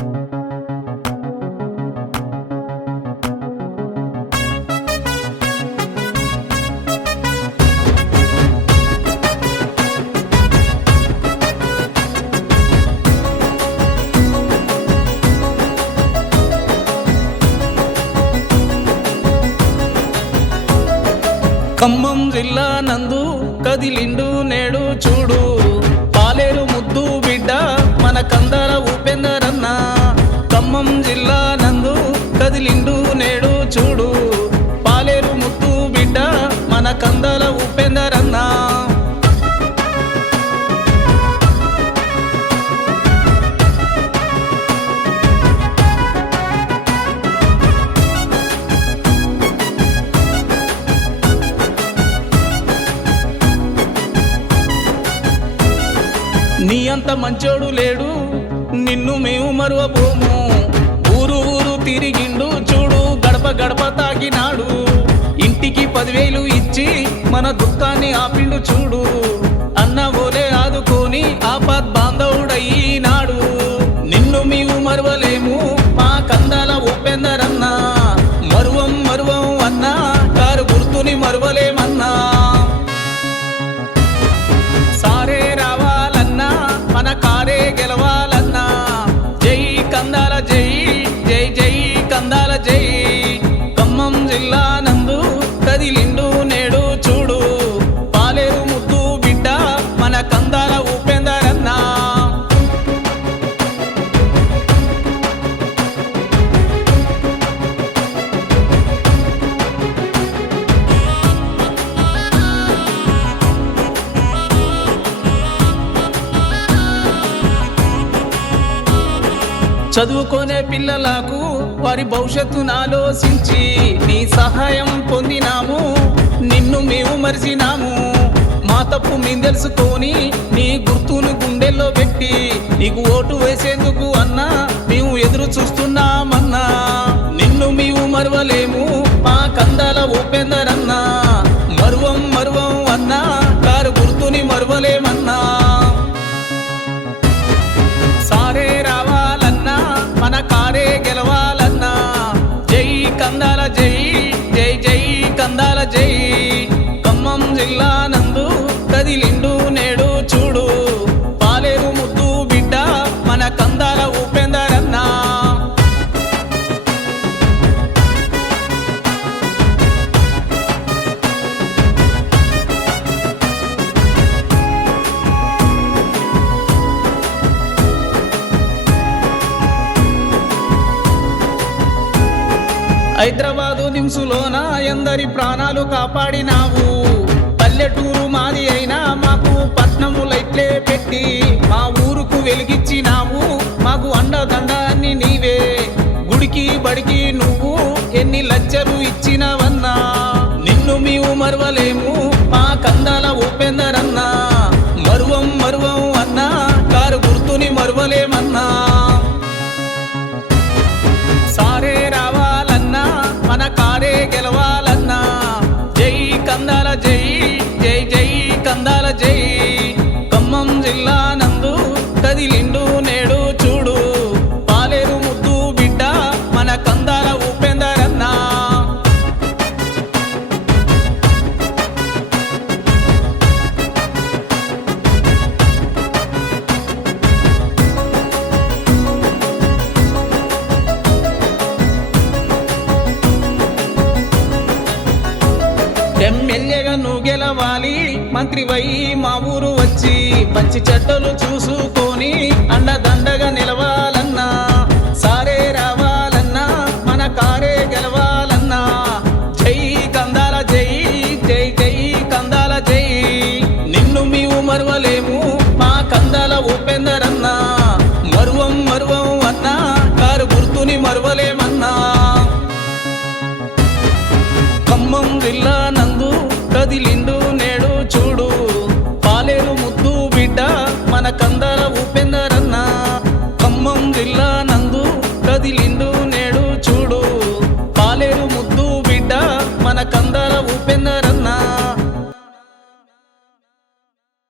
ఖమ్మం జిల్లా నందు కదిలిండు నేడు చూడు, పాలేరు ముద్దు బిడ్డ మన కందర ఉపేందరన్న. ఖమ్మం జిల్లా నందు కదిలిండు నేడు చూడు, పాలేరు ముద్దు బిడ్డ మన కందర ఉపేందరన్న. నీ అంత మంచోడు లేడు, నిన్ను మేము మరువబోము. ఊరు ఊరు తిరిగిండు చూడు, గడప గడప తాగినాడు. ఇంటికి 10,000 ఇచ్చి మన దుఃఖాన్ని ఆపిండు చూడు. అన్న ఓలే ఆదుకొని ఆపద్ బాంధవుడయ్యినాడు. నిన్ను మేము మరువలేము మా కందాల ఉపేందరన్న. మరువం మరువం అన్నా, కారు గుర్తుని మరువలేమన్నా. సారే రావాలన్నా, మన కారే గెలవాలన్నా. జై కందాల జై, జై జై కందాల జై. ఖమ్మం జిల్లా నందు కదిలిండు నేడు చూడు, పాలేరు ముద్దు బిడ్డ మన కందాల ఉపేందరన్న. చదువుకునే పిల్లలకు వారి భవిష్యత్తును ఆలోచించి నీ సహాయం పొందినాము, నిన్ను మేము మరిచినాము. మా తప్పు మేము తెలుసుకొని నీ గుర్తును గుండెల్లో పెట్టి నీకు ఓటు వేసేందుకు అన్నా మేము ఎదురు చూస్తున్నామన్నా. నిన్ను మేము మరువలేము మా కందాల ఉపేందరన్న. మరువం మరువం అన్నా, కారు గుర్తుని మరువలేమన్నా. సారే రావాలన్నా, మన కారే గెలవాలన్నా. జై కందాల జై, జై జై కందాల జై. ఖమ్మం జిల్లా నందు కదిలిండు నేడు చూడు, పాలేరు ముద్దు బిడ్డ మన కందాల ఉపేందరన్న. హైదరాబాదు నిమ్సులోన ఎందరి ప్రాణాలు కాపాడినావు. పల్లెటూరు మాది అయినా మాకు పట్నము లైట్లే పెట్టి మా ఊరుకు వెలిగిచ్చినావు. మాకు అండదండాన్ని నీవే, గుడికి బడికి నువ్వు ఎన్ని లచ్చలు ఇచ్చినవన్నా. నిన్ను మేము మరువలేము మా కందాల ఉపేందరన్న. మరువం మరువం అన్నా, కారు గుర్తుని మరువలేమన్నా. సారే రావాలన్నా, మన కారే గెలవాలన్నా. జై కందాల జై, జై జై కందాల జై. ఖమ్మం జిల్లా నందు కదిలిండు నేడు చూడు, పాలేరు ముద్దు బిడ్డ మన కందాల ఉపేందరన్న. ఎమ్మెల్యేగా నువ్వు గెలవాలి, మంత్రివై మా ఊరు వచ్చి మంచి చెడ్డలు చూసుకొని అండదండగా నిలవాలన్నా. సారే రావాలన్నా, మన కారే గెలవాలన్నా. జై కందాల జై, జై జై కందాల జై. నిన్ను మేము మరువలేము మా కందాల ఉపేందరన్న. మరువం మరువం అన్నా, కారు గుర్తుని మరువలేమన్నా. ఖమ్మం జిల్లా నందు కదిలిండు